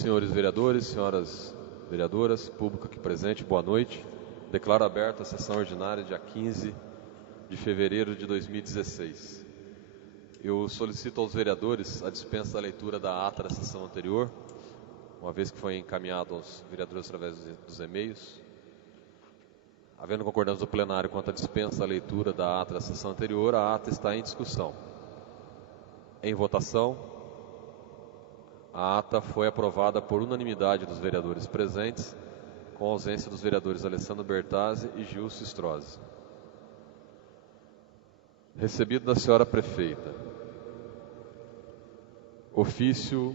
Senhores vereadores, senhoras vereadoras, público aqui presente, boa noite. Declaro aberta a sessão ordinária dia 15 de fevereiro de 2016. Eu solicito aos vereadores a dispensa da leitura da ata da sessão anterior, uma vez que foi encaminhado aos vereadores através dos e-mails. Havendo concordância do plenário quanto à dispensa da leitura da ata da sessão anterior, a ata está em discussão. Em votação. A ata foi aprovada por unanimidade dos vereadores presentes, com a ausência dos vereadores Alessandro Bertazzi e Gilson Strozzi. Recebido da senhora prefeita. Ofício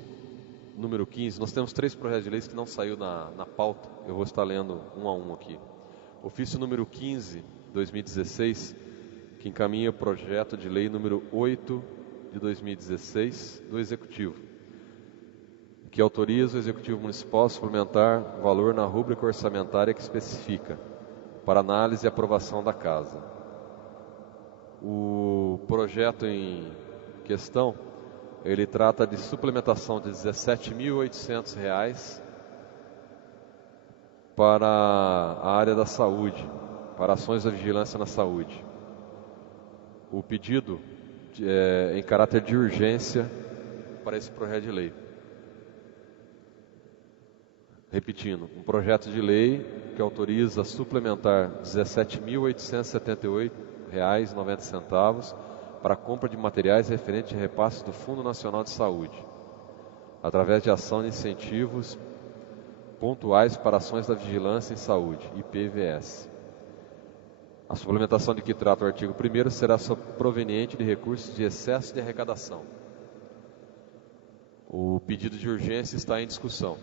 número 15. Nós temos 3 projetos de leis que não saiu na pauta. Eu vou estar lendo um a um aqui. Ofício número 15, 2016, que encaminha o projeto de lei número 8 de 2016 do Executivo, que autoriza o Executivo Municipal a suplementar valor na rúbrica orçamentária que especifica, para análise e aprovação da Casa. O projeto em questão, ele trata de suplementação de R$ 17.800 para a área da saúde, para ações da vigilância na saúde. O pedido é em caráter de urgência para esse projeto de lei. Repetindo, um projeto de lei que autoriza suplementar R$ 17.878,90 para a compra de materiais referentes a repasses do Fundo Nacional de Saúde, através de ação de incentivos pontuais para ações da vigilância em saúde, IPVS. A suplementação de que trata o artigo 1º será proveniente de recursos de excesso de arrecadação. O pedido de urgência está em discussão.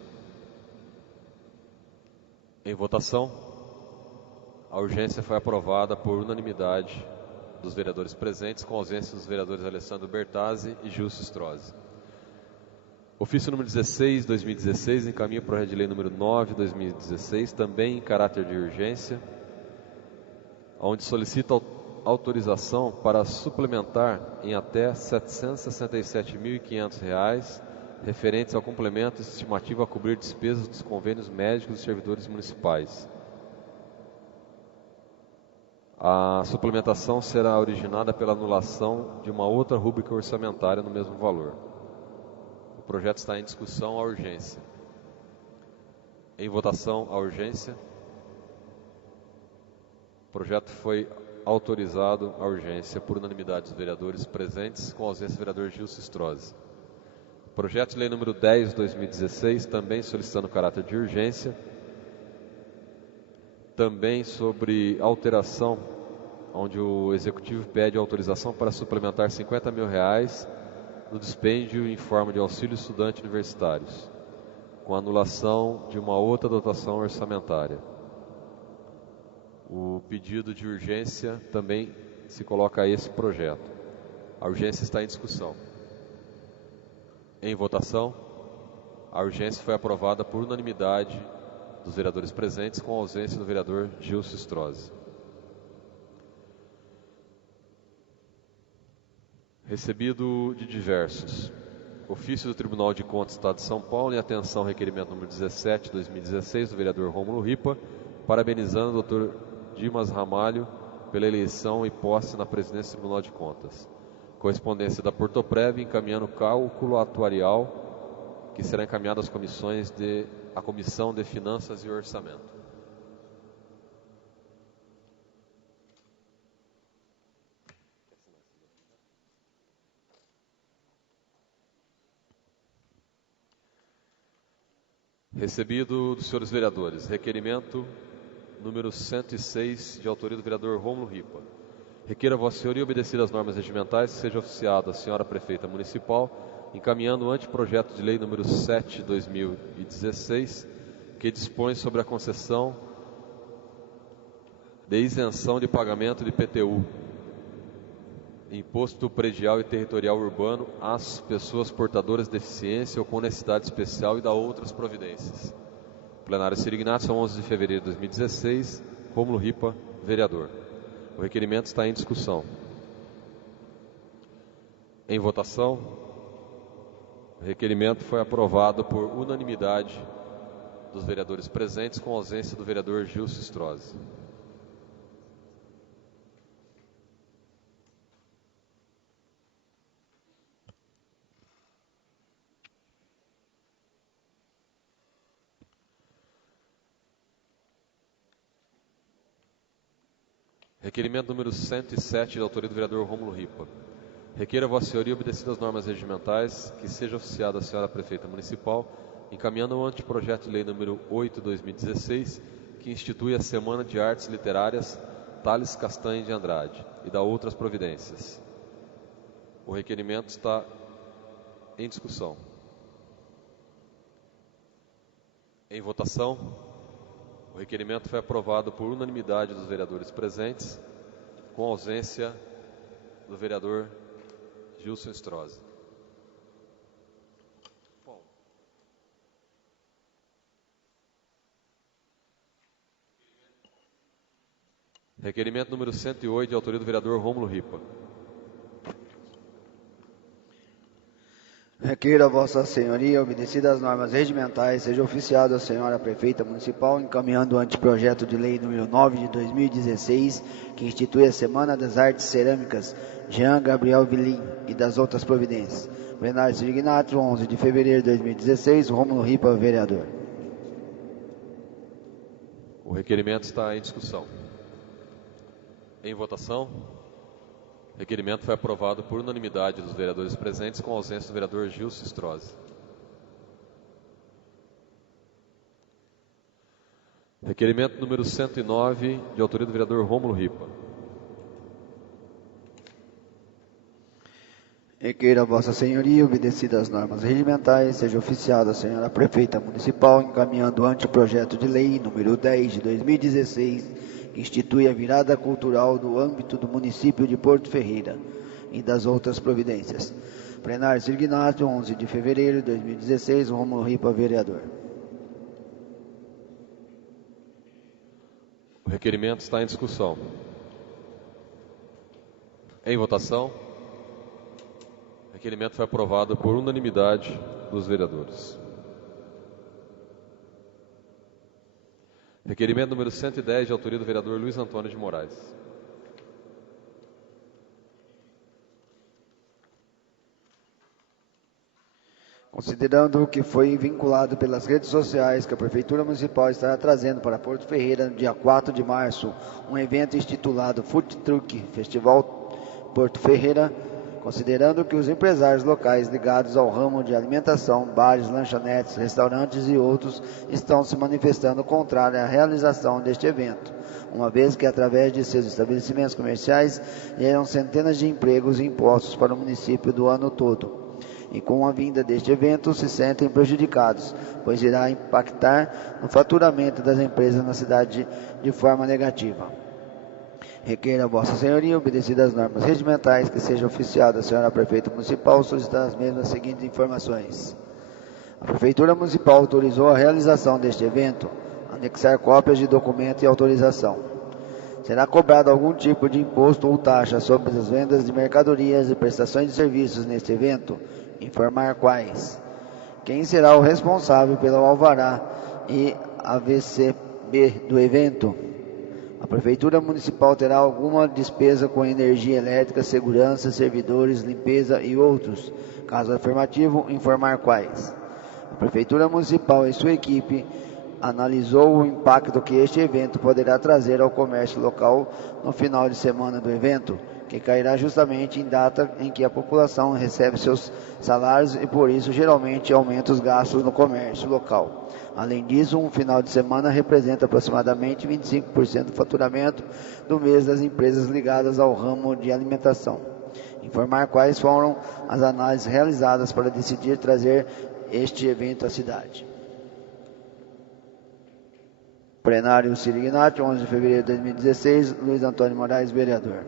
Em votação, a urgência foi aprovada por unanimidade dos vereadores presentes, com ausência dos vereadores Alessandro Bertazzi e Gilson Strozzi. Ofício número 16, 2016, encaminha o projeto de lei número 9, 2016, também em caráter de urgência, onde solicita autorização para suplementar em até R$ 767.500 referentes ao complemento estimativo a cobrir despesas dos convênios médicos dos servidores municipais. A suplementação será originada pela anulação de uma outra rúbrica orçamentária no mesmo valor. O projeto está em discussão à urgência. Em votação à urgência. O projeto foi autorizado à urgência por unanimidade dos vereadores presentes, com a ausência do vereador Gilson Strozzi. Projeto de lei número 10, 2016, também solicitando caráter de urgência, também sobre alteração, onde o Executivo pede autorização para suplementar R$ 50.000 no dispêndio em forma de auxílio estudante universitários, com anulação de uma outra dotação orçamentária. O pedido de urgência também se coloca a esse projeto. A urgência está em discussão. Em votação, a urgência foi aprovada por unanimidade dos vereadores presentes, com a ausência do vereador Gilson Strozzi. Recebido de diversos. Ofício do Tribunal de Contas do Estado de São Paulo, em atenção ao requerimento número 17, 2016, do vereador Rômulo Ripa, parabenizando o Dr. Dimas Ramalho pela eleição e posse na presidência do Tribunal de Contas. Correspondência da Portoprev, encaminhando cálculo atuarial, que será encaminhado às comissões à Comissão de Finanças e Orçamento. Recebido dos senhores vereadores, requerimento número 106, de autoria do vereador Rômulo Ripa. Requeira Vossa Senhoria, obedecidas às normas regimentais, que seja oficiado a senhora prefeita municipal, encaminhando o anteprojeto de lei número 7 de 2016, que dispõe sobre a concessão de isenção de pagamento de IPTU, Imposto Predial e Territorial Urbano, às pessoas portadoras de deficiência ou com necessidade especial e da outras providências. Plenário Sirignato, 11 de fevereiro de 2016, Rômulo Ripa, vereador. O requerimento está em discussão. Em votação. O requerimento foi aprovado por unanimidade dos vereadores presentes, com ausência do vereador Gilson Strozzi. Requerimento número 107, de autoria do vereador Rômulo Ripa. Requeira Vossa Senhoria, obedecidas as normas regimentais, que seja oficiada a senhora prefeita municipal, encaminhando o anteprojeto de lei número 8/2016, que institui a Semana de Artes Literárias Thales Castanho de Andrade, e dá outras providências. O requerimento está em discussão. Em votação. O requerimento foi aprovado por unanimidade dos vereadores presentes, com ausência do vereador Gilson Strozzi. Requerimento número 108, de autoria do vereador Rômulo Ripa. Requeira a Vossa Senhoria, obedecidas as normas regimentais, seja oficiado a senhora prefeita municipal, encaminhando o anteprojeto de lei número 9 de 2016, que institui a Semana das Artes Cerâmicas Jean Gabriel Vilim e das outras providências. Plenário Signatrio, 11 de fevereiro de 2016, Rômulo Ripa, vereador. O requerimento está em discussão. Em votação. O requerimento foi aprovado por unanimidade dos vereadores presentes, com ausência do vereador Gilson Strozzi. Requerimento número 109, de autoria do vereador Rômulo Ripa. Requeira a Vossa Senhoria, obedecidas as normas regimentais, seja oficiada a senhora prefeita municipal, encaminhando o anteprojeto de lei número 10 de 2016, que institui a virada cultural do âmbito do município de Porto Ferreira e das outras providências. Plenário Signatrio, 11 de fevereiro de 2016, Rômulo Ripa, vereador. O requerimento está em discussão. Em votação. O requerimento foi aprovado por unanimidade dos vereadores. Requerimento número 110, de autoria do vereador Luiz Antônio de Moraes. Considerando que foi vinculado pelas redes sociais que a Prefeitura Municipal estará trazendo para Porto Ferreira, no dia 4 de março, um evento intitulado Food Truck Festival Porto Ferreira, considerando que os empresários locais ligados ao ramo de alimentação, bares, lanchonetes, restaurantes e outros estão se manifestando contrário à realização deste evento, uma vez que através de seus estabelecimentos comerciais geram centenas de empregos e impostos para o município do ano todo. E com a vinda deste evento se sentem prejudicados, pois irá impactar no faturamento das empresas na cidade de forma negativa. Requeira a Vossa Senhoria, obedecidas as normas regimentais, que seja oficiada a senhora prefeita municipal, solicitar as mesmas seguintes informações. A Prefeitura Municipal autorizou a realização deste evento, anexar cópias de documento e autorização. Será cobrado algum tipo de imposto ou taxa sobre as vendas de mercadorias e prestações de serviços neste evento? Informar quais. Quem será o responsável pelo alvará e AVCB do evento? A Prefeitura Municipal terá alguma despesa com energia elétrica, segurança, servidores, limpeza e outros? Caso afirmativo, informar quais. A Prefeitura Municipal e sua equipe analisou o impacto que este evento poderá trazer ao comércio local no final de semana do evento, que cairá justamente em data em que a população recebe seus salários e por isso geralmente aumenta os gastos no comércio local. Além disso, um final de semana representa aproximadamente 25% do faturamento do mês das empresas ligadas ao ramo de alimentação. Informar quais foram as análises realizadas para decidir trazer este evento à cidade. Plenário Signatrio, 11 de fevereiro de 2016, Luiz Antônio Moraes, vereador.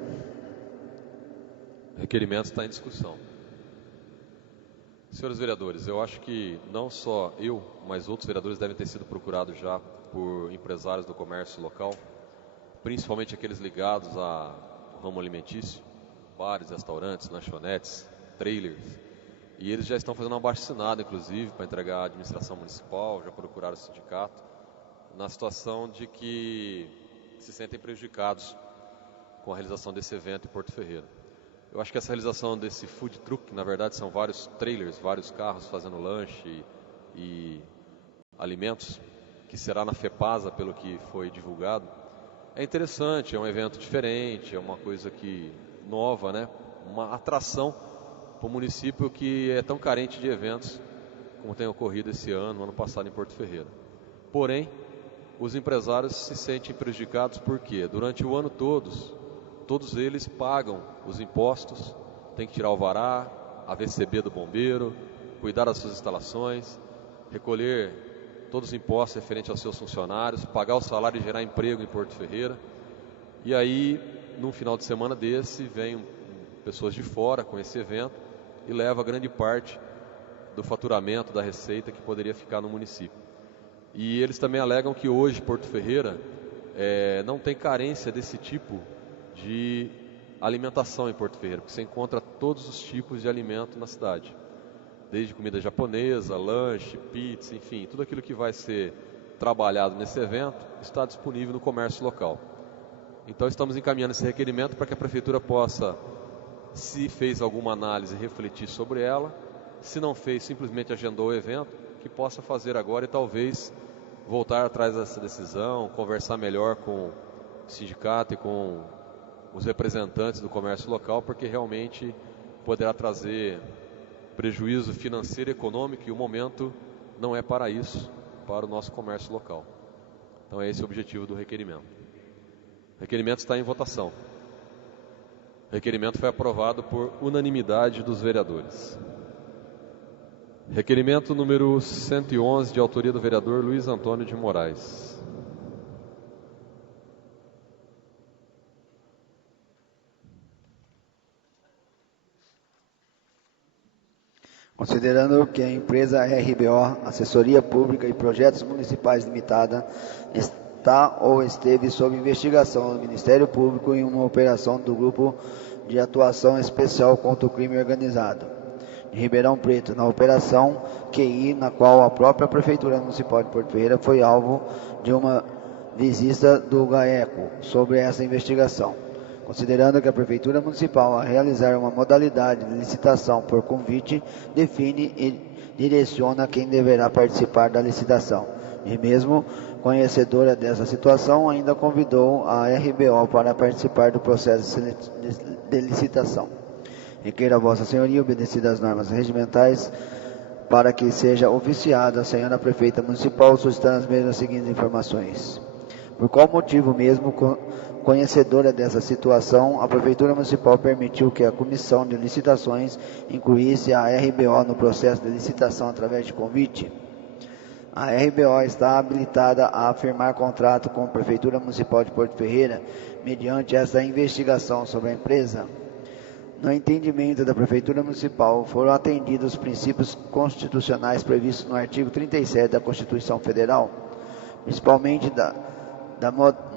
O requerimento está em discussão. Senhores vereadores, eu acho que não só eu, mas outros vereadores devem ter sido procurados já por empresários do comércio local, principalmente aqueles ligados ao ramo alimentício, bares, restaurantes, lanchonetes, trailers, E eles já estão fazendo um abaixo-assinado, inclusive, para entregar à administração municipal, já procuraram o sindicato, na situação de que se sentem prejudicados com a realização desse evento em Porto Ferreira. Eu acho que essa realização desse food truck, que na verdade são vários trailers, vários carros fazendo lanche e alimentos, que será na FEPASA, pelo que foi divulgado, é interessante, é um evento diferente, é uma coisa nova, né? Uma atração para o município que é tão carente de eventos como tem ocorrido esse ano passado em Porto Ferreira. Porém, os empresários se sentem prejudicados porque durante o ano todos eles pagam os impostos, tem que tirar o alvará, a VCB do bombeiro, cuidar das suas instalações, recolher todos os impostos referentes aos seus funcionários, pagar o salário e gerar emprego em Porto Ferreira. E aí, num final de semana desse, vem pessoas de fora com esse evento e leva grande parte do faturamento, da receita que poderia ficar no município. E eles também alegam que hoje Porto Ferreira não tem carência desse tipo de alimentação em Porto Ferreira, porque você encontra todos os tipos de alimento na cidade, desde comida japonesa, lanche, pizza, enfim, tudo aquilo que vai ser trabalhado nesse evento está disponível no comércio local. Então estamos encaminhando esse requerimento para que a prefeitura possa, se fez alguma análise, refletir sobre ela, se não fez, simplesmente agendou o evento, que possa fazer agora e talvez voltar atrás dessa decisão, conversar melhor com o sindicato e com os representantes do comércio local, porque realmente poderá trazer prejuízo financeiro e econômico, e o momento não é para isso, para o nosso comércio local. Então é esse o objetivo do requerimento. O requerimento está em votação. O requerimento foi aprovado por unanimidade dos vereadores. Requerimento número 111, de autoria do vereador Luiz Antônio de Moraes. Considerando que a empresa RBO, Assessoria Pública e Projetos Municipais Limitada, está ou esteve sob investigação do Ministério Público em uma operação do Grupo de Atuação Especial contra o Crime Organizado de Ribeirão Preto, na operação QI, na qual a própria Prefeitura Municipal de Porto Ferreira foi alvo de uma visita do GAECO sobre essa investigação. Considerando que a Prefeitura Municipal, a realizar uma modalidade de licitação por convite, define e direciona quem deverá participar da licitação. E mesmo conhecedora dessa situação, ainda convidou a RBO para participar do processo de licitação. Requeira a Vossa Senhoria, obedecidas as normas regimentais, para que seja oficiada a senhora Prefeita Municipal, solicitando as mesmas seguintes informações. Por qual motivo mesmo, conhecedora dessa situação, a Prefeitura Municipal permitiu que a Comissão de Licitações incluísse a RBO no processo de licitação através de convite? A RBO está habilitada a firmar contrato com a Prefeitura Municipal de Porto Ferreira mediante essa investigação sobre a empresa? No entendimento da Prefeitura Municipal, foram atendidos os princípios constitucionais previstos no artigo 37 da Constituição Federal, principalmente da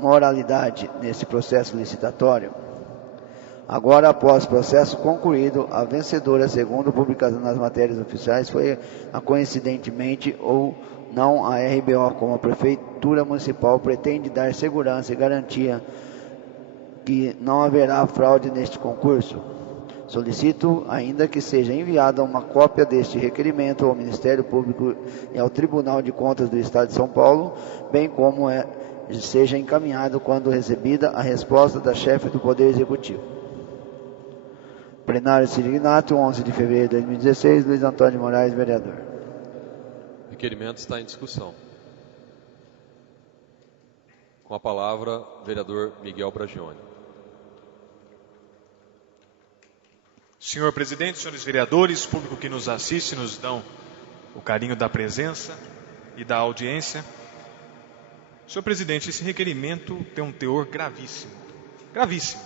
moralidade nesse processo licitatório. Agora, após processo concluído, a vencedora, segundo publicação nas matérias oficiais, foi coincidentemente ou não a RBO, como a Prefeitura Municipal pretende dar segurança e garantia que não haverá fraude neste concurso. Solicito ainda que seja enviada uma cópia deste requerimento ao Ministério Público e ao Tribunal de Contas do Estado de São Paulo, bem como seja encaminhado quando recebida a resposta da chefe do Poder Executivo. Plenário Signato, 11 de fevereiro de 2016, Luiz Antônio de Moraes, vereador. O requerimento está em discussão. Com a palavra, vereador Miguel Bragione. Senhor presidente, senhores vereadores, público que nos assiste, nos dão o carinho da presença e da audiência. Senhor presidente, esse requerimento tem um teor gravíssimo. Gravíssimo.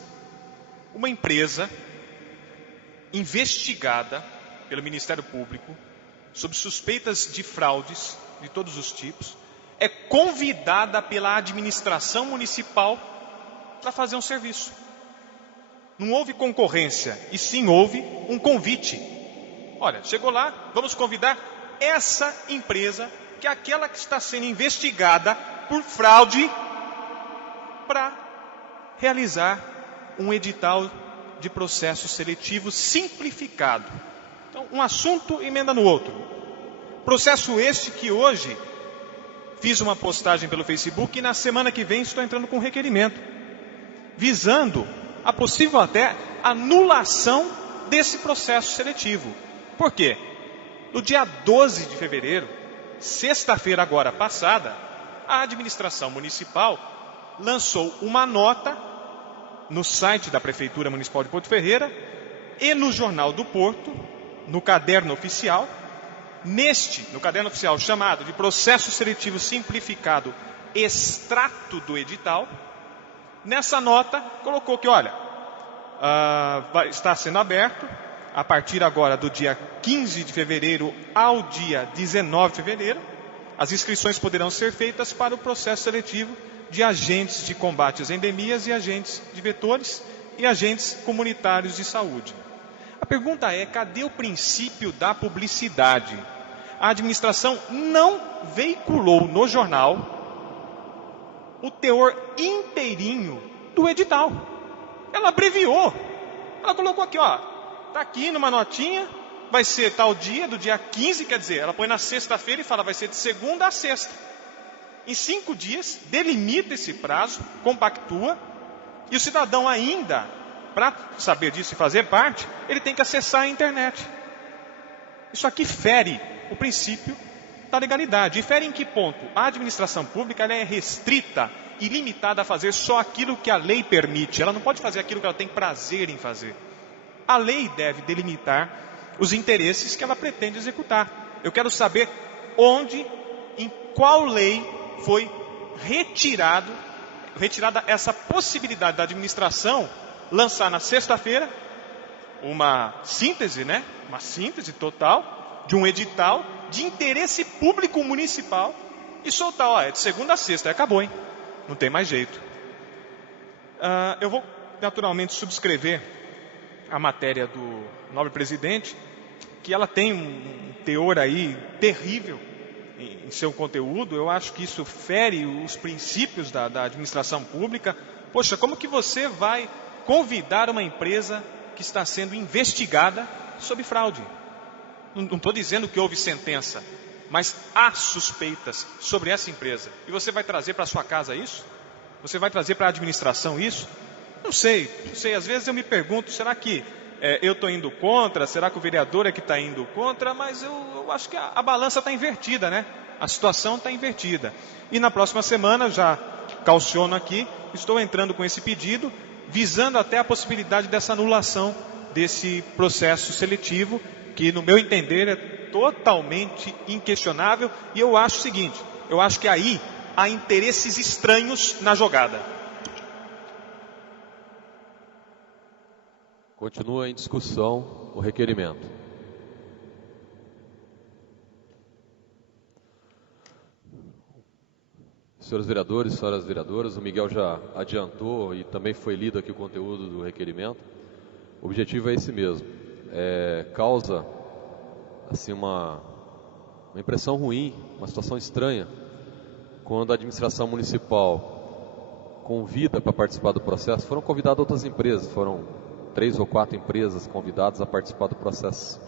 Uma empresa investigada pelo Ministério Público sob suspeitas de fraudes de todos os tipos é convidada pela administração municipal para fazer um serviço. Não houve concorrência, e sim houve um convite. Olha, chegou lá, vamos convidar essa empresa, que é aquela que está sendo investigada por fraude, para realizar um edital de processo seletivo simplificado. Então, um assunto emenda no outro. Processo este que hoje fiz uma postagem pelo Facebook e na semana que vem estou entrando com um requerimento, visando a possível até anulação desse processo seletivo. Por quê? No dia 12 de fevereiro, sexta-feira agora passada, a administração municipal lançou uma nota no site da Prefeitura Municipal de Porto Ferreira e no Jornal do Porto, no caderno oficial, no caderno oficial chamado de Processo Seletivo Simplificado, extrato do edital. Nessa nota colocou que, olha, está sendo aberto a partir agora do dia 15 de fevereiro ao dia 19 de fevereiro, as inscrições poderão ser feitas para o processo seletivo de agentes de combate às endemias e agentes de vetores e agentes comunitários de saúde. A pergunta é, cadê o princípio da publicidade? A administração não veiculou no jornal o teor inteirinho do edital. Ela abreviou. Ela colocou aqui, ó, está aqui numa notinha, vai ser tal dia, do dia 15, quer dizer, ela põe na sexta-feira e fala, vai ser de segunda a sexta. Em 5 dias, delimita esse prazo, compactua, e o cidadão ainda, para saber disso e fazer parte, ele tem que acessar a internet. Isso aqui fere o princípio da legalidade. E fere em que ponto? A administração pública ela é restrita e limitada a fazer só aquilo que a lei permite. Ela não pode fazer aquilo que ela tem prazer em fazer. A lei deve delimitar os interesses que ela pretende executar. Eu quero saber onde, em qual lei foi retirada essa possibilidade da administração lançar na sexta-feira uma síntese, né? Uma síntese total de um edital de interesse público municipal e soltar, ó, é de segunda a sexta, acabou, hein? Não tem mais jeito. Eu vou naturalmente subscrever a matéria do nobre presidente, que ela tem um teor aí terrível em seu conteúdo. Eu acho que isso fere os princípios da administração pública. Poxa, como que você vai convidar uma empresa que está sendo investigada sob fraude? Não estou dizendo que houve sentença, mas há suspeitas sobre essa empresa. E você vai trazer para sua casa isso? Você vai trazer para a administração isso? Não sei. Às vezes eu me pergunto, será que eu estou indo contra? Será que o vereador é que está indo contra? Mas eu acho que a balança está invertida, né? A situação está invertida. E na próxima semana, já cauciono aqui, estou entrando com esse pedido, visando até a possibilidade dessa anulação desse processo seletivo, que no meu entender é totalmente inquestionável. E eu acho o seguinte, eu acho que aí há interesses estranhos na jogada. Continua em discussão o requerimento. Senhores vereadores, senhoras vereadoras, o Miguel já adiantou e também foi lido aqui o conteúdo do requerimento. O objetivo é esse mesmo. Causa assim, uma impressão ruim, uma situação estranha, quando a administração municipal convida para participar do processo. Foram convidadas outras empresas, foram 3 ou 4 empresas convidadas a participar do processo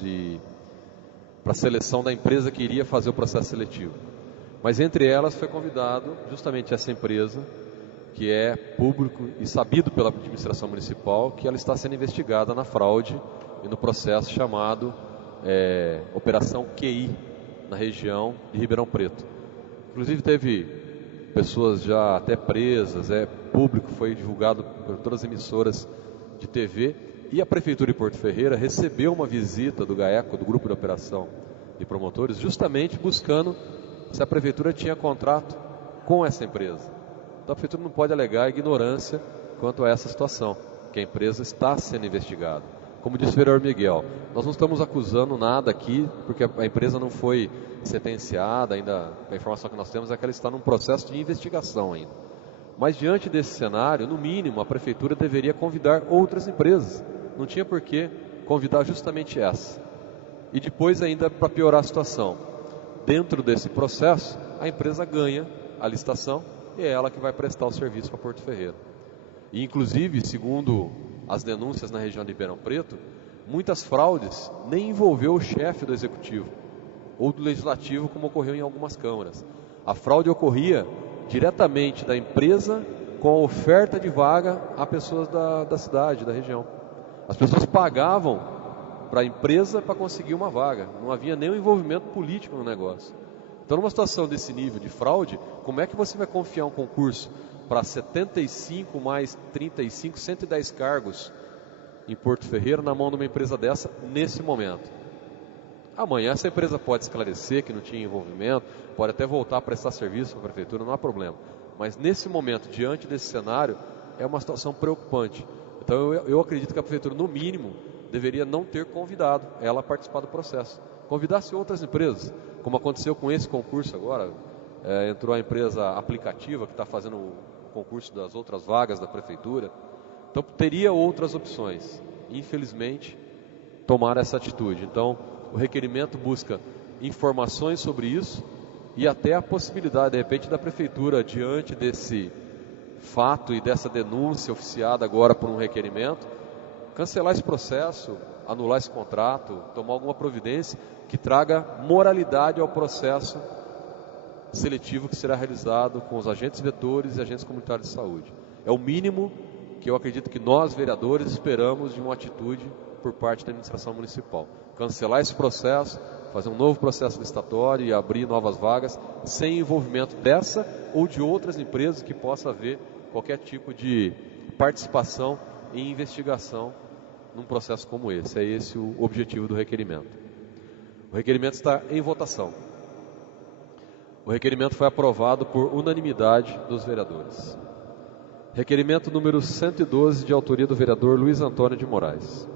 para a seleção da empresa que iria fazer o processo seletivo. Mas entre elas foi convidado justamente essa empresa, que é público e sabido pela administração municipal, que ela está sendo investigada na fraude e no processo chamado Operação QI, na região de Ribeirão Preto. Inclusive teve pessoas já até presas, público, foi divulgado por todas as emissoras de TV, e a Prefeitura de Porto Ferreira recebeu uma visita do GAECO, do Grupo de Operação de Promotores, justamente buscando se a Prefeitura tinha contrato com essa empresa. Então a Prefeitura não pode alegar ignorância quanto a essa situação, que a empresa está sendo investigada. Como disse o vereador Miguel, nós não estamos acusando nada aqui, porque a empresa não foi sentenciada ainda. A informação que nós temos é que ela está num processo de investigação ainda. Mas diante desse cenário, no mínimo, a Prefeitura deveria convidar outras empresas. Não tinha por que convidar justamente essa. E depois ainda, para piorar a situação, dentro desse processo, a empresa ganha a licitação e é ela que vai prestar o serviço para Porto Ferreira. E inclusive, segundo as denúncias na região de Ribeirão Preto, muitas fraudes nem envolveu o chefe do executivo ou do legislativo, como ocorreu em algumas câmaras. A fraude ocorria diretamente da empresa com a oferta de vaga a pessoas da cidade, da região. As pessoas pagavam para a empresa para conseguir uma vaga. Não havia nenhum envolvimento político no negócio. Então, numa situação desse nível de fraude, como é que você vai confiar um concurso para 75 mais 35, 110 cargos em Porto Ferreira na mão de uma empresa dessa nesse momento? Amanhã essa empresa pode esclarecer que não tinha envolvimento, pode até voltar a prestar serviço para a prefeitura, não há problema. Mas nesse momento, diante desse cenário, é uma situação preocupante. Então eu acredito que a prefeitura, no mínimo, deveria não ter convidado ela a participar do processo. Convidasse outras empresas, como aconteceu com esse concurso agora. Entrou a empresa aplicativa que está fazendo o concurso das outras vagas da prefeitura. Então teria outras opções. Infelizmente, tomaram essa atitude. Então, o requerimento busca informações sobre isso e até a possibilidade, de repente, da prefeitura, diante desse fato e dessa denúncia oficiada agora por um requerimento, cancelar esse processo, anular esse contrato, tomar alguma providência que traga moralidade ao processo seletivo que será realizado com os agentes vetores e agentes comunitários de saúde. É o mínimo que eu acredito que nós, vereadores, esperamos de uma atitude por parte da administração municipal. Cancelar esse processo, fazer um novo processo licitatório e abrir novas vagas, sem envolvimento dessa ou de outras empresas que possa haver qualquer tipo de participação em investigação num processo como esse. É esse o objetivo do requerimento. O requerimento está em votação. O requerimento foi aprovado por unanimidade dos vereadores. Requerimento número 112, de autoria do vereador Luiz Antônio de Moraes.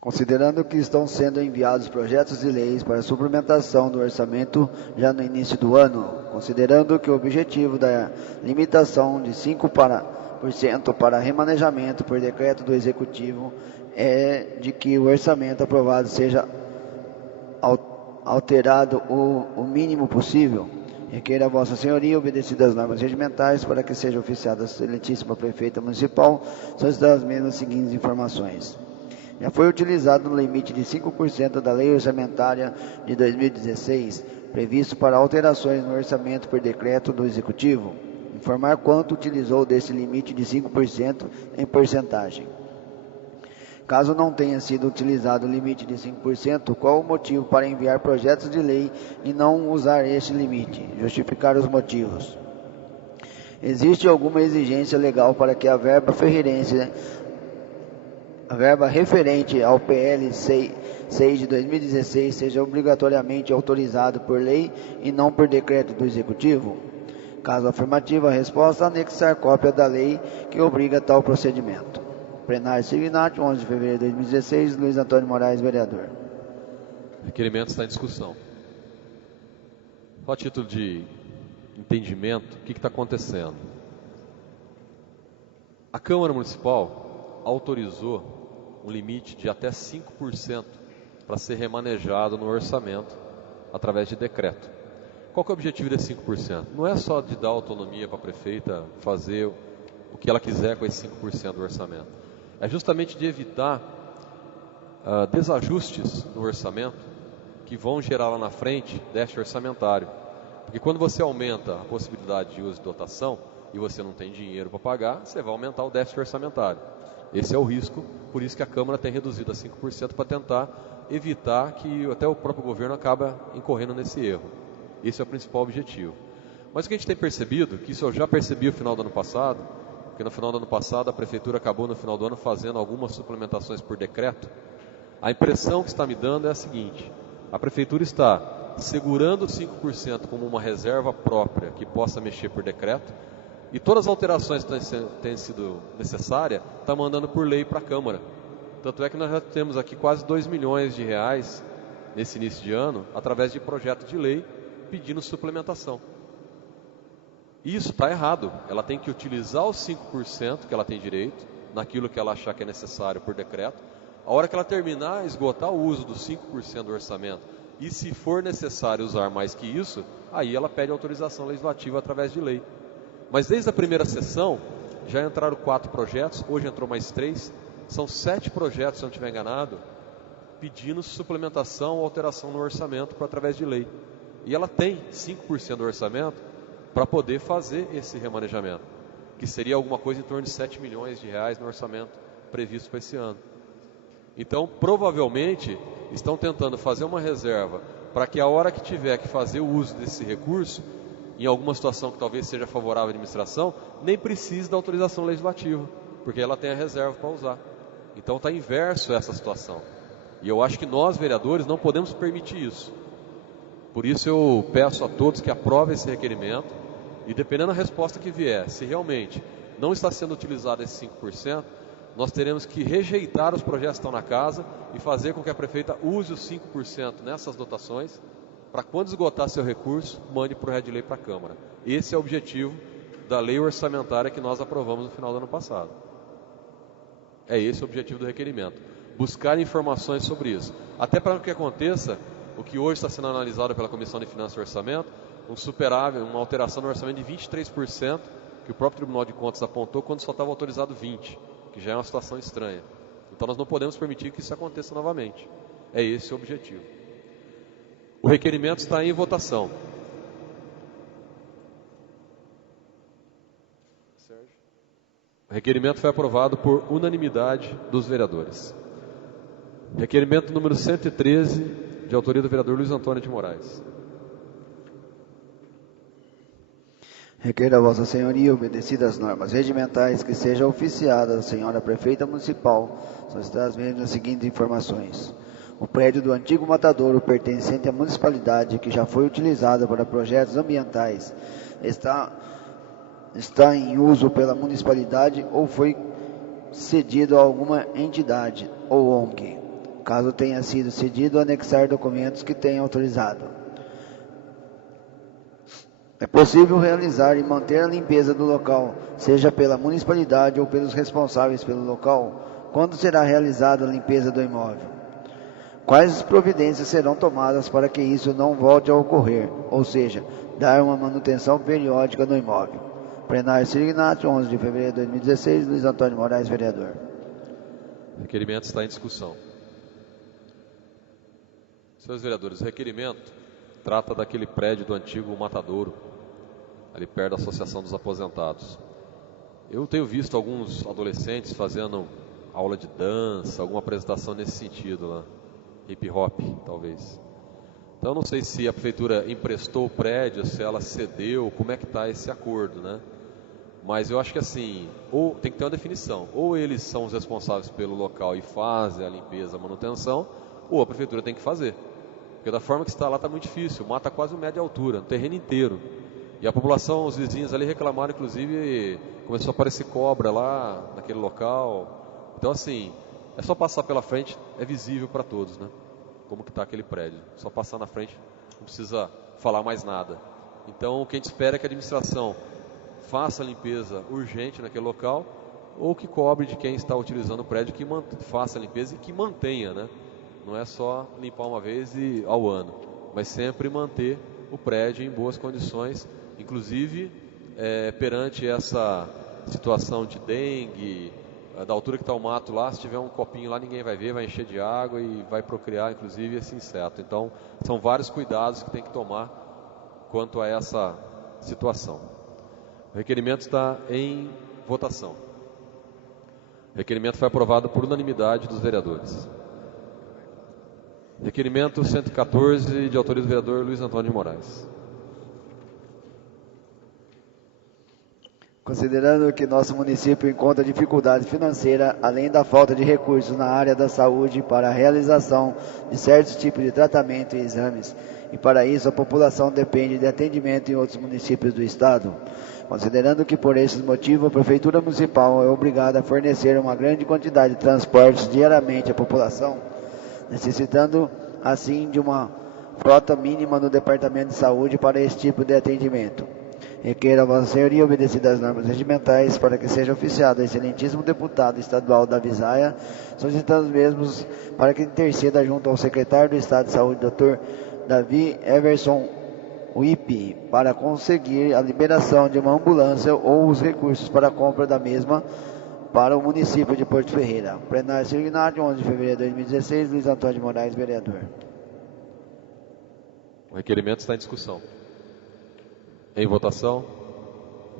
Considerando que estão sendo enviados projetos de leis para suplementação do orçamento já no início do ano, considerando que o objetivo da limitação de 5% para remanejamento por decreto do Executivo é de que o orçamento aprovado seja alterado o mínimo possível, requer a Vossa Senhoria, obedecidas as normas regimentais, para que seja oficiada a excelentíssima prefeita municipal, solicitar as mesmas seguintes informações. Já foi utilizado no limite de 5% da Lei Orçamentária de 2016, previsto para alterações no orçamento por decreto do Executivo. Informar quanto utilizou desse limite de 5% em porcentagem. Caso não tenha sido utilizado o limite de 5%, qual o motivo para enviar projetos de lei e não usar este limite? Justificar os motivos. Existe alguma exigência legal para que a verba ferreirense, a verba referente ao PL 6 de 2016 seja obrigatoriamente autorizado por lei e não por decreto do Executivo? Caso afirmativo, a resposta: anexar cópia da lei que obriga tal procedimento. Plenário Signat, 11 de fevereiro de 2016, Luiz Antônio Moraes, vereador. O requerimento está em discussão. Só a título de entendimento, o que está acontecendo? A Câmara Municipal autorizou um limite de até 5% para ser remanejado no orçamento através de decreto. Qual que é o objetivo desse 5%? Não é só de dar autonomia para a prefeita fazer o que ela quiser com esse 5% do orçamento. É justamente de evitar desajustes no orçamento que vão gerar lá na frente déficit orçamentário. Porque quando você aumenta a possibilidade de uso de dotação e você não tem dinheiro para pagar, você vai aumentar o déficit orçamentário. Esse é o risco, por isso que a Câmara tem reduzido a 5% para tentar evitar que até o próprio governo acabe incorrendo nesse erro. Esse é o principal objetivo. Mas o que a gente tem percebido, que isso eu já percebi no final do ano passado, porque no final do ano passado a Prefeitura acabou no final do ano fazendo algumas suplementações por decreto, a impressão que está me dando é a seguinte: a Prefeitura está segurando 5% como uma reserva própria que possa mexer por decreto, e todas as alterações que têm sido necessárias, está mandando por lei para a Câmara. Tanto é que nós já temos aqui quase 2 milhões de reais nesse início de ano, através de projeto de lei, pedindo suplementação. Isso está errado. Ela tem que utilizar os 5% que ela tem direito, naquilo que ela achar que é necessário por decreto. A hora que ela terminar, esgotar o uso dos 5% do orçamento, e se for necessário usar mais que isso, aí ela pede autorização legislativa através de lei. Mas desde a primeira sessão, já entraram 4 projetos, hoje entrou mais 3, são 7 projetos, se eu não estiver enganado, pedindo suplementação ou alteração no orçamento através de lei. E ela tem 5% do orçamento para poder fazer esse remanejamento, que seria alguma coisa em torno de 7 milhões de reais no orçamento previsto para esse ano. Então, provavelmente, estão tentando fazer uma reserva para que a hora que tiver que fazer o uso desse recurso, em alguma situação que talvez seja favorável à administração, nem precise da autorização legislativa, porque ela tem a reserva para usar. Então está inverso essa situação. E eu acho que nós, vereadores, não podemos permitir isso. Por isso eu peço a todos que aprovem esse requerimento e, dependendo da resposta que vier, se realmente não está sendo utilizado esse 5%, nós teremos que rejeitar os projetos que estão na casa e fazer com que a prefeita use os 5% nessas dotações, para quando esgotar seu recurso, mande para o projeto de lei para a Câmara. Esse é o objetivo da lei orçamentária que nós aprovamos no final do ano passado. É esse o objetivo do requerimento. Buscar informações sobre isso. Até para que aconteça o que hoje está sendo analisado pela Comissão de Finanças e Orçamento, um superávit, uma alteração no orçamento de 23%, que o próprio Tribunal de Contas apontou quando só estava autorizado 20%, que já é uma situação estranha. Então nós não podemos permitir que isso aconteça novamente. É esse o objetivo. O requerimento está em votação. O requerimento foi aprovado por unanimidade dos vereadores. Requerimento número 113, de autoria do vereador Luiz Antônio de Moraes. Requer a Vossa Senhoria, obedecidas as normas regimentais, que seja oficiada a Senhora Prefeita Municipal, solicitar as mesmas seguintes informações. O prédio do antigo matadouro pertencente à municipalidade, que já foi utilizado para projetos ambientais, está em uso pela municipalidade ou foi cedido a alguma entidade ou ONG. Caso tenha sido cedido, anexar documentos que tenha autorizado. É possível realizar e manter a limpeza do local, seja pela municipalidade ou pelos responsáveis pelo local, quando será realizada a limpeza do imóvel. Quais providências serão tomadas para que isso não volte a ocorrer, ou seja, dar uma manutenção periódica no imóvel. Plenário Sirignati, 11 de fevereiro de 2016, Luiz Antônio Moraes, vereador. O requerimento está em discussão. Senhores vereadores, o requerimento trata daquele prédio do antigo matadouro, ali perto da Associação dos Aposentados. Eu tenho visto alguns adolescentes fazendo aula de dança, alguma apresentação nesse sentido lá. Hip hop, talvez. Então eu não sei se a prefeitura emprestou o prédio, se ela cedeu, como é que está esse acordo, né? Mas eu acho que assim, ou tem que ter uma definição, ou eles são os responsáveis pelo local e fazem a limpeza, a manutenção, ou a prefeitura tem que fazer. Porque da forma que está lá está muito difícil, mata quase 1 metro de altura, no terreno inteiro. E a população, os vizinhos ali reclamaram, inclusive, começou a aparecer cobra lá naquele local. Então assim, é só passar pela frente, é visível para todos, né? Como que está aquele prédio. Só passar na frente, não precisa falar mais nada. Então o que a gente espera é que a administração faça a limpeza urgente naquele local, ou que cobre de quem está utilizando o prédio, que faça a limpeza e que mantenha, né? Não é só limpar uma vez ao ano, mas sempre manter o prédio em boas condições, inclusive perante essa situação de dengue, da altura que está o mato lá, se tiver um copinho lá, ninguém vai ver, vai encher de água e vai procriar, inclusive, esse inseto. Então, são vários cuidados que tem que tomar quanto a essa situação. O requerimento está em votação. O requerimento foi aprovado por unanimidade dos vereadores. Requerimento 114, de autoria do vereador Luiz Antônio de Moraes. Considerando que nosso município encontra dificuldade financeira, além da falta de recursos na área da saúde para a realização de certos tipos de tratamento e exames, e para isso a população depende de atendimento em outros municípios do estado. Considerando que por esses motivos a Prefeitura Municipal é obrigada a fornecer uma grande quantidade de transportes diariamente à população, necessitando assim de uma frota mínima no Departamento de Saúde para esse tipo de atendimento. Requeiro a Vossa Senhoria obedecer às normas regimentais para que seja oficiado ao excelentíssimo deputado estadual da Visaia, solicitando os mesmos para que interceda junto ao secretário do Estado de Saúde, Dr. Davi Everson WIP, para conseguir a liberação de uma ambulância ou os recursos para a compra da mesma para o município de Porto Ferreira. Plenário Signário, 11 de fevereiro de 2016, Luiz Antônio de Moraes, vereador. O requerimento está em discussão. Em votação,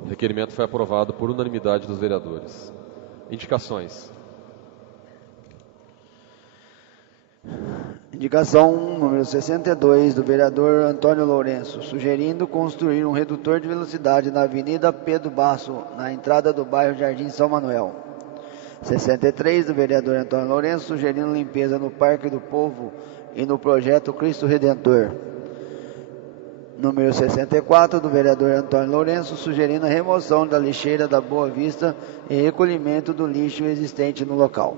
o requerimento foi aprovado por unanimidade dos vereadores. Indicações. Indicação número 62 do vereador Antônio Lourenço, sugerindo construir um redutor de velocidade na Avenida Pedro Basso, na entrada do bairro Jardim São Manuel. 63 do vereador Antônio Lourenço, sugerindo limpeza no Parque do Povo e no projeto Cristo Redentor. Número 64 do vereador Antônio Lourenço, sugerindo a remoção da lixeira da Boa Vista e recolhimento do lixo existente no local.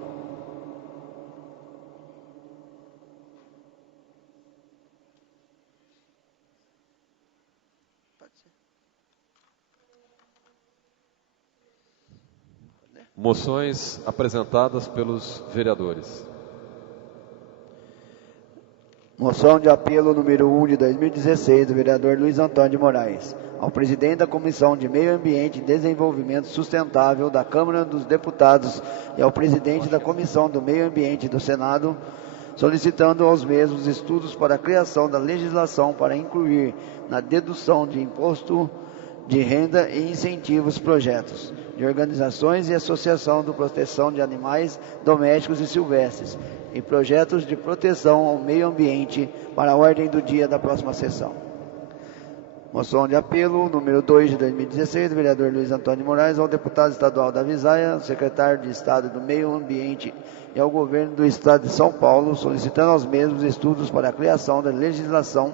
Moções apresentadas pelos vereadores. Moção de apelo número 1 de 2016 do vereador Luiz Antônio de Moraes, ao presidente da Comissão de Meio Ambiente e Desenvolvimento Sustentável da Câmara dos Deputados e ao presidente da Comissão do Meio Ambiente do Senado, solicitando aos mesmos estudos para a criação da legislação para incluir na dedução de imposto de renda e incentivos projetos de organizações e associação de proteção de animais domésticos e silvestres e projetos de proteção ao meio ambiente para a ordem do dia da próxima sessão. Moção de apelo número 2 de 2016 do vereador Luiz Antônio de Moraes ao deputado estadual da Visaia, ao secretário de Estado do Meio Ambiente e ao governo do Estado de São Paulo, solicitando aos mesmos estudos para a criação da legislação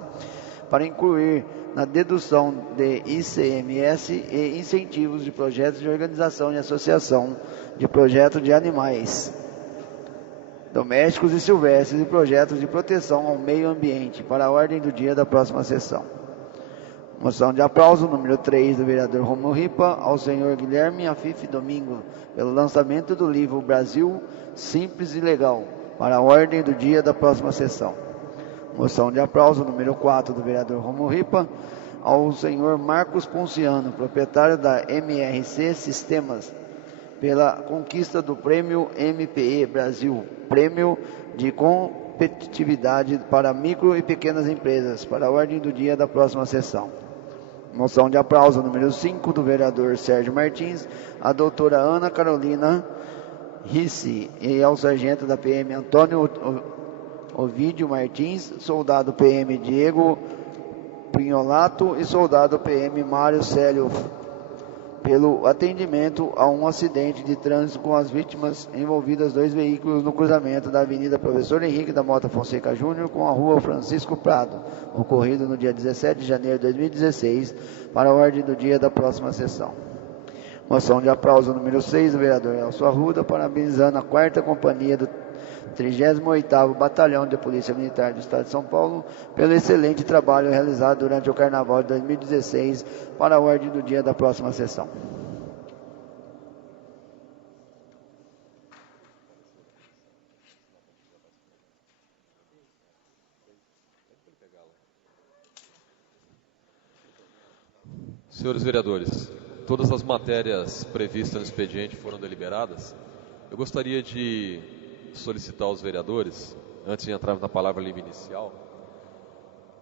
para incluir na dedução de ICMS e incentivos de projetos de organização e associação de projetos de animais domésticos e silvestres e projetos de proteção ao meio ambiente para a ordem do dia da próxima sessão. Moção de aplauso número 3 do vereador Romulo Ripa ao senhor Guilherme Afif Domingo pelo lançamento do livro Brasil Simples e Legal para a ordem do dia da próxima sessão. Moção de aplauso número 4 do vereador Romulo Ripa ao senhor Marcos Ponciano, proprietário da MRC Sistemas, pela conquista do Prêmio MPE Brasil, Prêmio de Competitividade para Micro e Pequenas Empresas, para a ordem do dia da próxima sessão. Moção de aplauso número 5 do vereador Sérgio Martins, à doutora Ana Carolina Ricci e ao sargento da PM Antônio Ovídio Martins, soldado PM Diego Pinholato e soldado PM Mário Célio, pelo atendimento a um acidente de trânsito com as vítimas envolvidas 2 veículos no cruzamento da Avenida Professor Henrique da Mota Fonseca Júnior com a Rua Francisco Prado, ocorrido no dia 17 de janeiro de 2016, para a ordem do dia da próxima sessão. Moção de aplauso número 6 do vereador Elcio Arruda, parabenizando a 4ª Companhia do 38º Batalhão de Polícia Militar do Estado de São Paulo pelo excelente trabalho realizado durante o Carnaval de 2016 para a ordem do dia da próxima sessão. Senhores vereadores, todas as matérias previstas no expediente foram deliberadas. Eu gostaria de solicitar aos vereadores, antes de entrar na palavra livre inicial,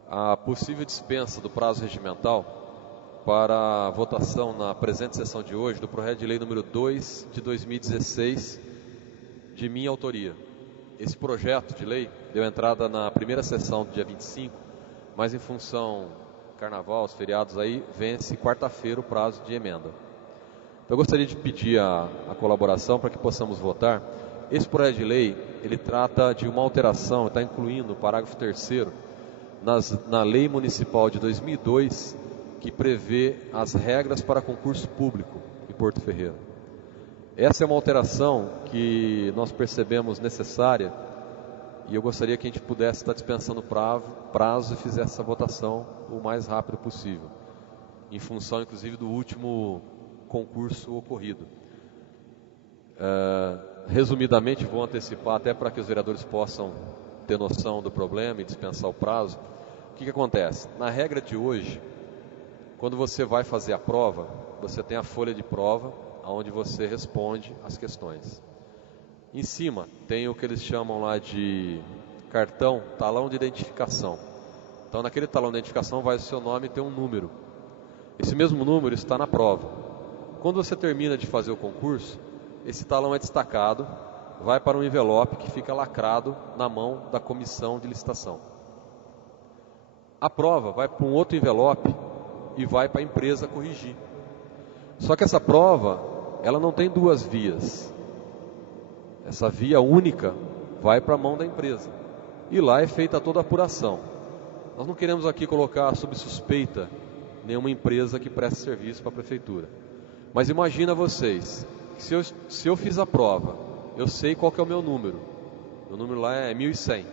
a possível dispensa do prazo regimental para a votação na presente sessão de hoje do projeto de lei número 2 de 2016, de minha autoria. Esse projeto de lei deu entrada na primeira sessão do dia 25, mas em função do carnaval, os feriados aí, vence quarta-feira o prazo de emenda. Então eu gostaria de pedir a colaboração para que possamos votar. Esse projeto de lei, ele trata de uma alteração, está incluindo o parágrafo 3º na Lei Municipal de 2002, que prevê as regras para concurso público em Porto Ferreira. Essa é uma alteração que nós percebemos necessária e eu gostaria que a gente pudesse estar dispensando prazo e fizesse essa votação o mais rápido possível, em função, inclusive, do último concurso ocorrido. Resumidamente, vou antecipar até para que os vereadores possam ter noção do problema e dispensar o prazo. O que acontece? Na regra de hoje, quando você vai fazer a prova, você tem a folha de prova, onde você responde as questões. Em cima tem o que eles chamam lá de cartão, talão de identificação. Então, naquele talão de identificação vai o seu nome e tem um número. Esse mesmo número está na prova. Quando você termina de fazer o concurso, esse talão é destacado, vai para um envelope que fica lacrado na mão da comissão de licitação. A prova vai para um outro envelope e vai para a empresa corrigir. Só que essa prova, ela não tem duas vias. Essa via única vai para a mão da empresa. E lá é feita toda a apuração. Nós não queremos aqui colocar sob suspeita nenhuma empresa que preste serviço para a prefeitura. Mas imagina vocês, que se eu fiz a prova, eu sei qual que é o meu número. Meu número lá é 1100.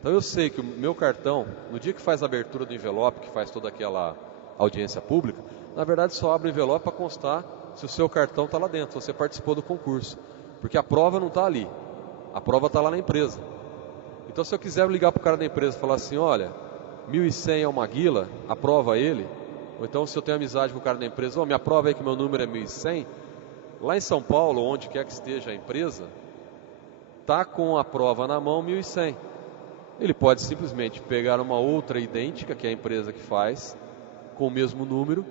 Então eu sei que o meu cartão, no dia que faz a abertura do envelope, que faz toda aquela audiência pública, na verdade só abre o envelope para constar se o seu cartão está lá dentro, se você participou do concurso. Porque a prova não está ali, a prova está lá na empresa. Então se eu quiser ligar para o cara da empresa e falar assim, olha, 1100 é o Maguila, aprova ele, ou então se eu tenho amizade com o cara da empresa, minha prova é que meu número é 1100, lá em São Paulo, onde quer que esteja a empresa, está com a prova na mão 1100. Ele pode simplesmente pegar uma outra idêntica, que é a empresa que faz, com o mesmo número,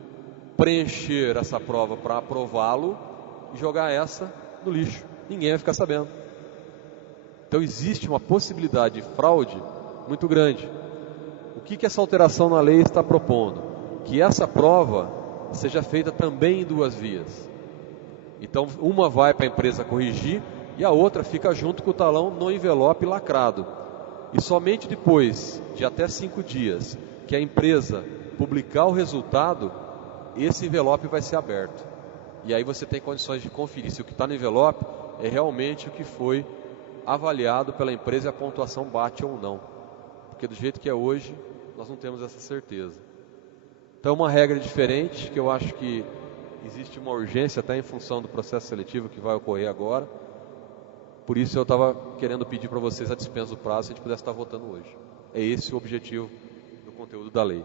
preencher essa prova para aprová-lo e jogar essa no lixo. Ninguém vai ficar sabendo. Então existe uma possibilidade de fraude muito grande. O que essa alteração na lei está propondo? Que essa prova seja feita também em duas vias. Então uma vai para a empresa corrigir e a outra fica junto com o talão no envelope lacrado. E somente depois de até 5 dias que a empresa publicar o resultado, esse envelope vai ser aberto. E aí você tem condições de conferir se o que está no envelope é realmente o que foi avaliado pela empresa e a pontuação bate ou não. Porque do jeito que é hoje, nós não temos essa certeza. Então uma regra diferente, que eu acho que existe uma urgência até em função do processo seletivo que vai ocorrer agora. Por isso eu estava querendo pedir para vocês a dispensa do prazo, se a gente pudesse estar votando hoje. É esse o objetivo do conteúdo da lei.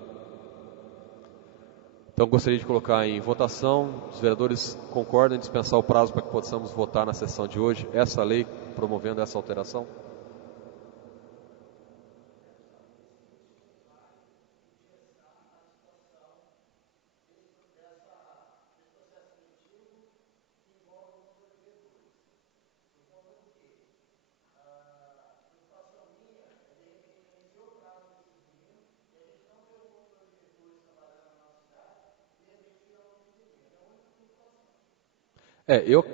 Então gostaria de colocar em votação. Os vereadores concordam em dispensar o prazo para que possamos votar na sessão de hoje essa lei promovendo essa alteração? Eu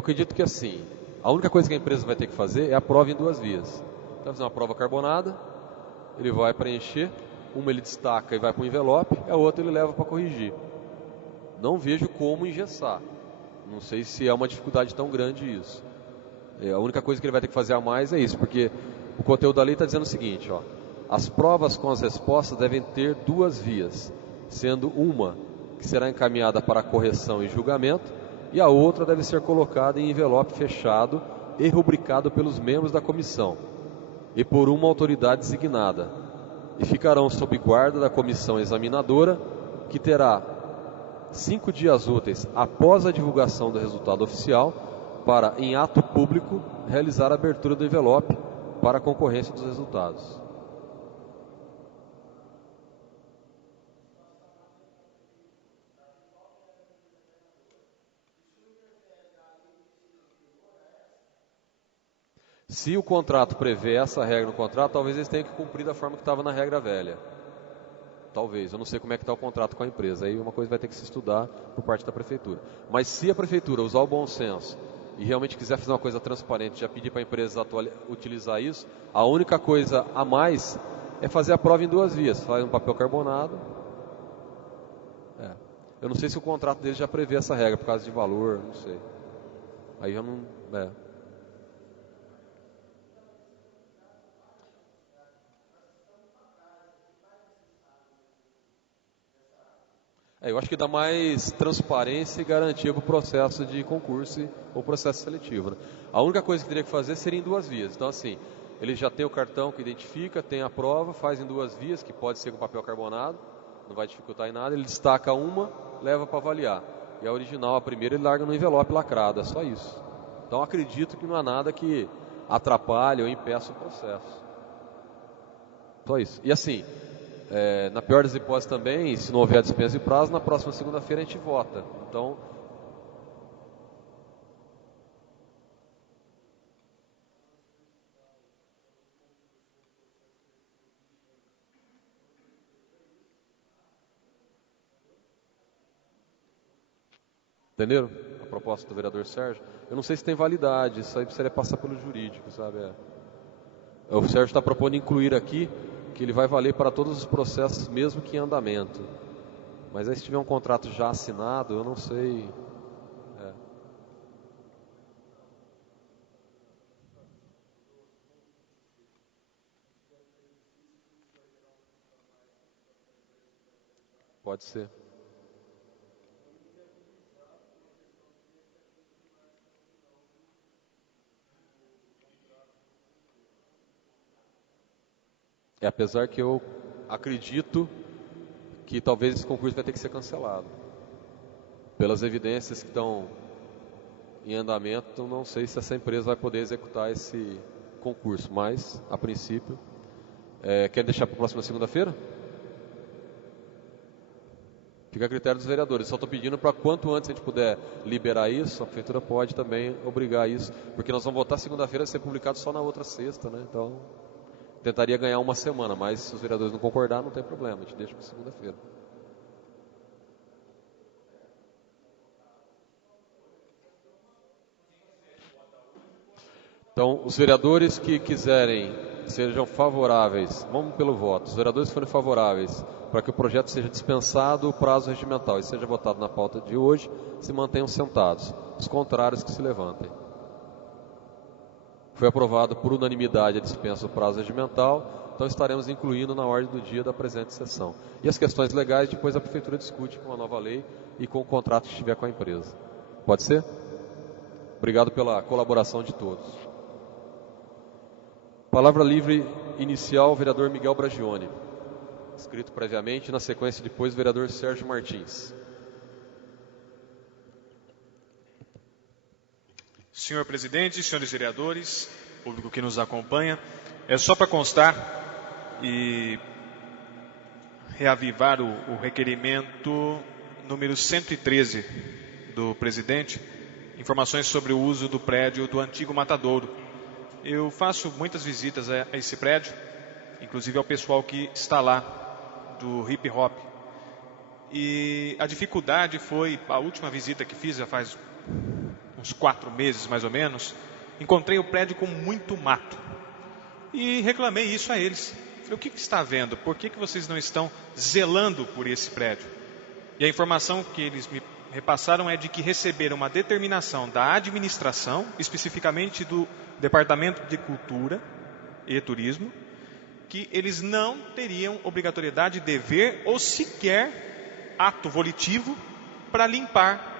acredito que assim, a única coisa que a empresa vai ter que fazer é a prova em duas vias. Então, vai fazer uma prova carbonada, ele vai preencher, uma ele destaca e vai para o envelope, a outra ele leva para corrigir. Não vejo como engessar. Não sei se é uma dificuldade tão grande isso. A única coisa que ele vai ter que fazer a mais é isso, porque o conteúdo da lei está dizendo o seguinte, as provas com as respostas devem ter duas vias, sendo uma que será encaminhada para correção e julgamento, e a outra deve ser colocada em envelope fechado e rubricado pelos membros da comissão e por uma autoridade designada, e ficarão sob guarda da comissão examinadora, que terá 5 dias úteis após a divulgação do resultado oficial para, em ato público, realizar a abertura do envelope para a concorrência dos resultados. Se o contrato prevê essa regra no contrato, talvez eles tenham que cumprir da forma que estava na regra velha. Talvez, eu não sei como é que está o contrato com a empresa. Aí uma coisa vai ter que se estudar por parte da prefeitura. Mas se a prefeitura usar o bom senso e realmente quiser fazer uma coisa transparente, já pedir para a empresa utilizar isso, a única coisa a mais é fazer a prova em duas vias. Faz um papel carbonado. Eu não sei se o contrato deles já prevê essa regra por causa de valor, não sei. Aí já não... Eu acho que dá mais transparência e garantia para o processo de concurso ou processo seletivo, né? A única coisa que teria que fazer seria em 2 vias. Então, assim, ele já tem o cartão que identifica, tem a prova, faz em 2 vias, que pode ser com papel carbonado, não vai dificultar em nada, ele destaca uma, leva para avaliar. E a original, a primeira, ele larga no envelope lacrado, é só isso. Então, acredito que não há nada que atrapalhe ou impeça o processo. Só isso. E assim, na pior das hipóteses também, se não houver dispensa de prazo, na próxima segunda-feira a gente vota. Então, entenderam? A proposta do vereador Sérgio. Eu não sei se tem validade, isso aí precisaria passar pelo jurídico, sabe? O Sérgio está propondo incluir aqui que ele vai valer para todos os processos, mesmo que em andamento. Mas aí se tiver um contrato já assinado, eu não sei. Pode ser. Apesar que eu acredito que talvez esse concurso vai ter que ser cancelado. Pelas evidências que estão em andamento, não sei se essa empresa vai poder executar esse concurso, mas, a princípio, quer deixar para a próxima segunda-feira? Fica a critério dos vereadores. Só estou pedindo para quanto antes a gente puder liberar isso, a prefeitura pode também obrigar isso, porque nós vamos votar segunda-feira, ser publicado só na outra sexta, né? Então, tentaria ganhar uma semana, mas se os vereadores não concordar, não tem problema, a gente deixa para segunda-feira. Então, os vereadores que quiserem, sejam favoráveis, vamos pelo voto, os vereadores que forem favoráveis para que o projeto seja dispensado o prazo regimental e seja votado na pauta de hoje, se mantenham sentados. Os contrários que se levantem. Foi aprovado por unanimidade a dispensa do prazo regimental, então estaremos incluindo na ordem do dia da presente sessão. E as questões legais, depois a Prefeitura discute com a nova lei e com o contrato que estiver com a empresa. Pode ser? Obrigado pela colaboração de todos. Palavra livre inicial, vereador Miguel Bragione. Escrito previamente, na sequência depois, o vereador Sérgio Martins. Senhor presidente, senhores vereadores, público que nos acompanha, é só para constar e reavivar o requerimento número 113 do presidente, informações sobre o uso do prédio do antigo Matadouro. Eu faço muitas visitas a esse prédio, inclusive ao pessoal que está lá, do hip hop. E a dificuldade foi, a última visita que fiz, já faz uns 4 meses mais ou menos, encontrei o prédio com muito mato. E reclamei isso a eles. Falei, o que está havendo? Por que vocês não estão zelando por esse prédio? E a informação que eles me repassaram é de que receberam uma determinação da administração, especificamente do Departamento de Cultura e Turismo, que eles não teriam obrigatoriedade, dever ou sequer ato volitivo para limpar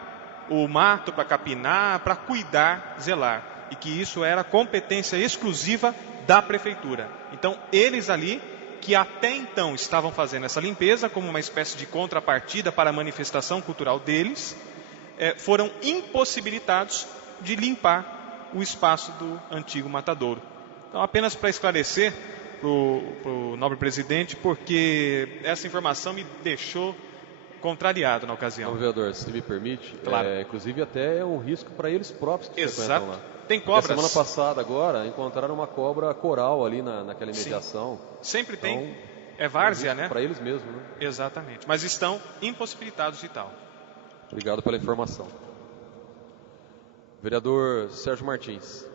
o mato, para capinar, para cuidar, zelar. E que isso era competência exclusiva da prefeitura. Então, eles ali, que até então estavam fazendo essa limpeza como uma espécie de contrapartida para a manifestação cultural deles, foram impossibilitados de limpar o espaço do antigo Matadouro. Então, apenas para esclarecer para o nobre presidente, porque essa informação me deixou contrariado na ocasião. Então, vereador, se me permite, claro. Inclusive até é um risco para eles próprios que frequentam lá. Tem cobras. Na semana passada agora, encontraram uma cobra coral ali naquela imediação. Sim. Sempre então, tem. É várzea, né? Para eles mesmos, né? Exatamente. Mas estão impossibilitados de tal. Obrigado pela informação. Vereador Sérgio Martins.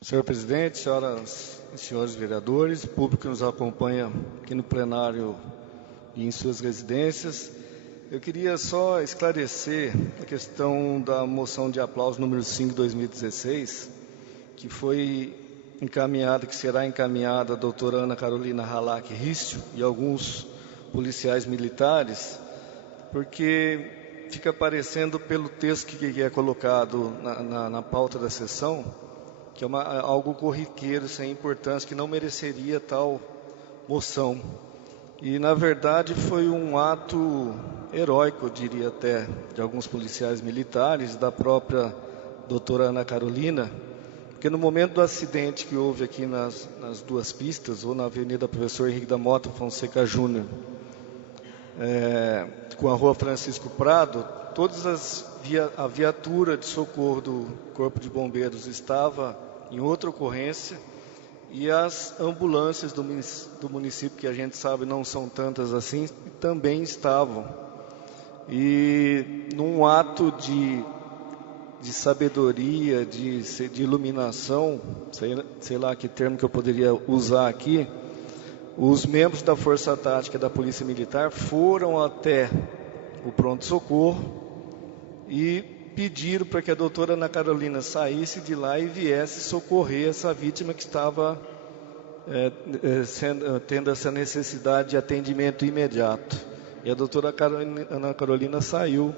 Senhor presidente, senhoras e senhores vereadores, público que nos acompanha aqui no plenário e em suas residências, Eu queria só esclarecer a questão da moção de aplauso número 5 de 2016, que foi encaminhada, que será encaminhada à doutora Ana Carolina Halak Rício e alguns policiais militares, porque fica aparecendo pelo texto que é colocado na pauta da sessão, que é algo corriqueiro, sem importância, que não mereceria tal moção. E, na verdade, foi um ato heróico, eu diria até, de alguns policiais militares, da própria doutora Ana Carolina, porque no momento do acidente que houve aqui nas duas pistas, ou na Avenida Professor Henrique da Mota Fonseca Júnior, com a Rua Francisco Prado, a viatura de socorro do Corpo de Bombeiros estava em outra ocorrência, e as ambulâncias do município, que a gente sabe não são tantas assim, também estavam. E num ato de sabedoria, de iluminação, sei lá que termo que eu poderia usar aqui, os membros da Força Tática da Polícia Militar foram até o pronto-socorro e pediram para que a doutora Ana Carolina saísse de lá e viesse socorrer essa vítima que estava tendo essa necessidade de atendimento imediato. E a doutora Ana Carolina saiu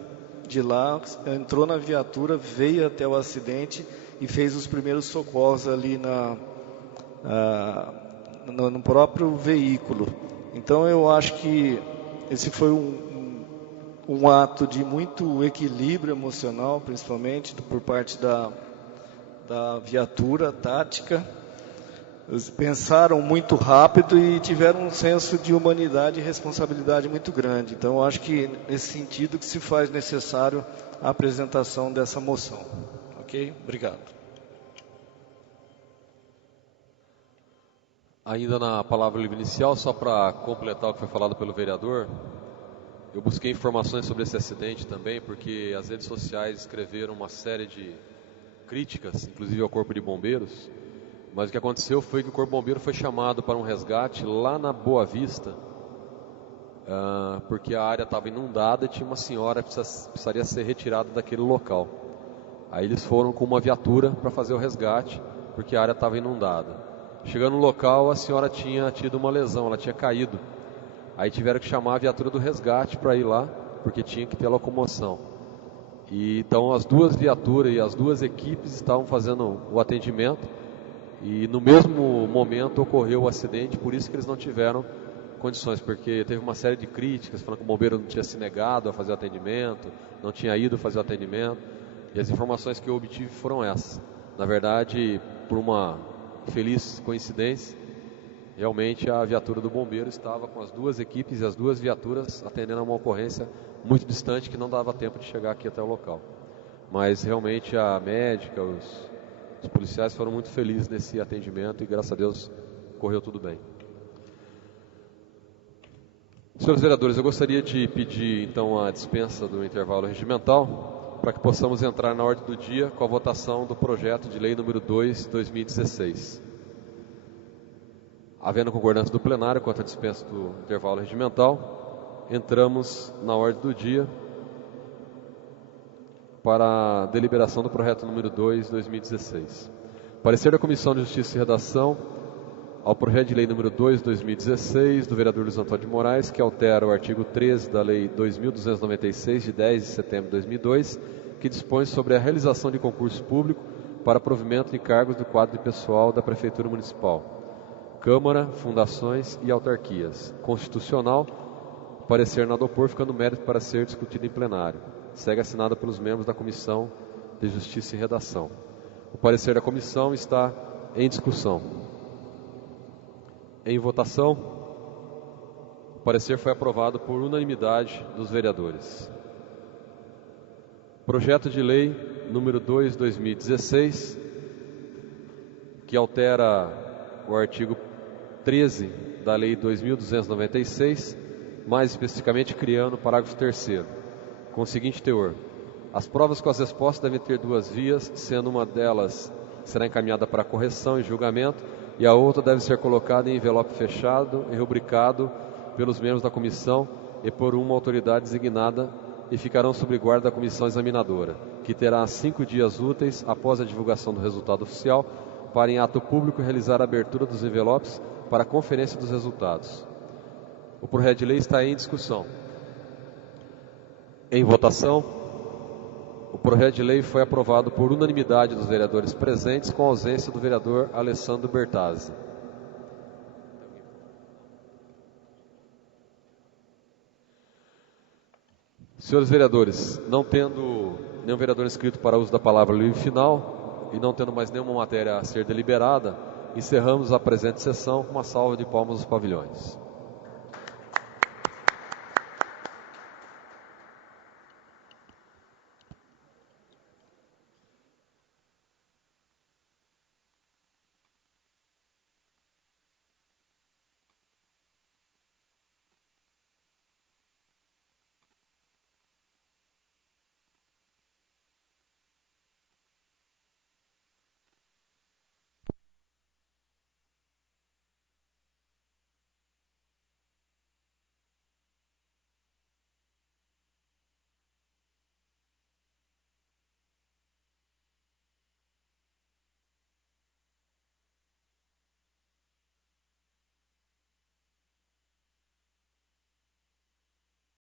de lá, entrou na viatura, veio até o acidente e fez os primeiros socorros ali no próprio veículo. Então eu acho que esse foi um ato de muito equilíbrio emocional, principalmente por parte da viatura tática. Eles pensaram muito rápido e tiveram um senso de humanidade e responsabilidade muito grande. Então, eu acho que nesse sentido que se faz necessário a apresentação dessa moção. Ok? Obrigado. Ainda na palavra livre inicial, só para completar o que foi falado pelo vereador, eu busquei informações sobre esse acidente também, porque as redes sociais escreveram uma série de críticas, inclusive ao Corpo de Bombeiros. Mas o que aconteceu foi que o Corpo Bombeiro foi chamado para um resgate lá na Boa Vista, porque a área estava inundada e tinha uma senhora que precisaria ser retirada daquele local. Aí eles foram com uma viatura para fazer o resgate, porque a área estava inundada. Chegando no local, a senhora tinha tido uma lesão, ela tinha caído. Aí tiveram que chamar a viatura do resgate para ir lá, porque tinha que ter locomoção. E então as duas viaturas e as duas equipes estavam fazendo o atendimento. E no mesmo momento ocorreu o acidente, por isso que eles não tiveram condições, porque teve uma série de críticas, falando que o bombeiro não tinha se negado a fazer o atendimento, não tinha ido fazer o atendimento, e as informações que eu obtive foram essas. Na verdade, por uma feliz coincidência, realmente a viatura do bombeiro estava com as duas equipes e as duas viaturas atendendo a uma ocorrência muito distante que não dava tempo de chegar aqui até o local. Mas realmente a médica, os policiais foram muito felizes nesse atendimento e, graças a Deus, correu tudo bem. Senhores vereadores, eu gostaria de pedir, então, a dispensa do intervalo regimental para que possamos entrar na ordem do dia com a votação do projeto de lei número 2, 2016. Havendo concordância do plenário quanto à dispensa do intervalo regimental, entramos na ordem do dia para a deliberação do projeto número 2, 2016. Parecer da Comissão de Justiça e Redação ao projeto de lei número 2, 2016, do vereador Luiz Antônio de Moraes, que altera o artigo 13 da Lei 2.296, de 10 de setembro de 2002, que dispõe sobre a realização de concurso público para provimento de cargos do quadro de pessoal da Prefeitura Municipal, Câmara, Fundações e Autarquias. Constitucional, parecer nada opor, ficando mérito para ser discutido em plenário. Segue assinada pelos membros da Comissão de Justiça e Redação. O parecer da comissão está em discussão. Em votação, o parecer foi aprovado por unanimidade dos vereadores. Projeto de lei número 2, 2016, que altera o artigo 13 da Lei 2.296, mais especificamente criando o parágrafo 3º, com o seguinte teor: as provas com as respostas devem ter duas vias, sendo uma delas será encaminhada para correção e julgamento, e a outra deve ser colocada em envelope fechado e rubricado pelos membros da comissão e por uma autoridade designada e ficarão sob guarda da comissão examinadora, que terá 5 dias úteis após a divulgação do resultado oficial para, em ato público, realizar a abertura dos envelopes para a conferência dos resultados. O projeto de lei está em discussão. Em votação, o projeto de lei foi aprovado por unanimidade dos vereadores presentes, com a ausência do vereador Alessandro Bertazzi. Senhores vereadores, não tendo nenhum vereador inscrito para uso da palavra livre final e não tendo mais nenhuma matéria a ser deliberada, encerramos a presente sessão com uma salva de palmas aos pavilhões.